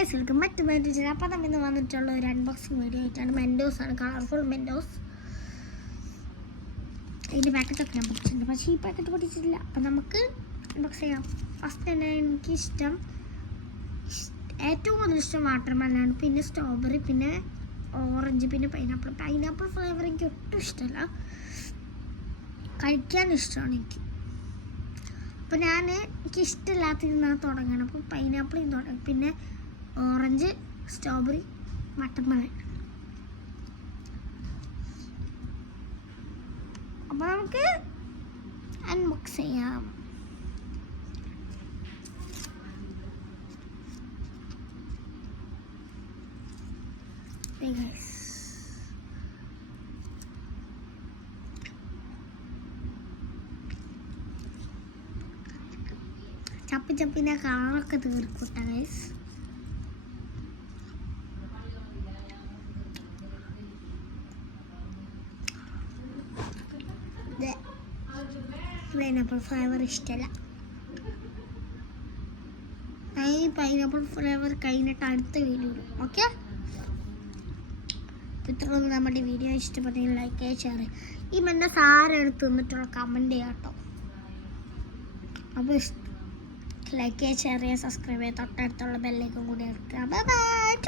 Guys welcome back to my channel. അപ്പോൾ നമ്മൾ ഇന്ന് വന്നിട്ടുള്ള ഒരു അൺബോക്സിങ് വീഡിയോ ആയിട്ടാണ്. മെൻഡോസ് ആണ്, കളർഫുൾ മെൻഡോസ്. ഇതിൻ്റെ പാക്കറ്റൊക്കെ ഞാൻ പൊട്ടിച്ചിട്ടുണ്ട്, പക്ഷേ ഈ പാക്കറ്റ് പൊട്ടിച്ചിട്ടില്ല. അപ്പം നമുക്ക് അൺബോക്സ് ചെയ്യാം. ഫസ്റ്റ് തന്നെ എനിക്കിഷ്ടം, ഏറ്റവും കൂടുതൽ ഇഷ്ടം വാട്ടർമെലനാണ്, പിന്നെ സ്ട്രോബെറി, പിന്നെ ഓറഞ്ച്, പിന്നെ പൈനാപ്പിൾ ഫ്ലേവർ എനിക്ക് ഒട്ടും ഇഷ്ടമല്ല, കഴിക്കാൻ ഇഷ്ടമാണ് എനിക്ക്. അപ്പോൾ എനിക്ക് ഇഷ്ടമില്ലാത്തിരുന്നാൽ തുടങ്ങണം. അപ്പോൾ പൈനാപ്പിളിൽ തുടങ്ങി, പിന്നെ ഓറഞ്ച്, സ്ട്രോബെറി, വാട്ടർമെലൻ. അപ്പോൾ നമുക്ക് അൺബോക്സ് ചെയ്യാം. ചപ്പിൻ്റെ കളറൊക്കെ തീർക്കൂട്ടെ ഗൈസ്. പൈനാപ്പിൾ ഫ്ലേവർ ഇഷ്ടമല്ല. ഈ പൈനാപ്പിൾ ഫ്ലേവർ കഴിഞ്ഞിട്ട് അടുത്ത വീഡിയോ ഇടും. ഓക്കെ, ഇത്രയും നമ്മുടെ വീഡിയോ ഇഷ്ടപ്പെട്ടെങ്കിൽ ലൈക്ക് ചെയ്യുക, ഷെയർ ചെയ്യുക. ഈ മെൻഡോസ് ആരെടുത്ത് തിന്നിട്ടുള്ള കമൻറ്റ് ചെയ്യാം കേട്ടോ. അപ്പോൾ ലൈക്ക് ചെയ്യുക, ഷെയർ ചെയ്യുക, സബ്സ്ക്രൈബ് ചെയ്യുക, തൊട്ടടുത്തുള്ള ബെല്ലേക്കും കൂടി എടുക്കുക. Bye bye.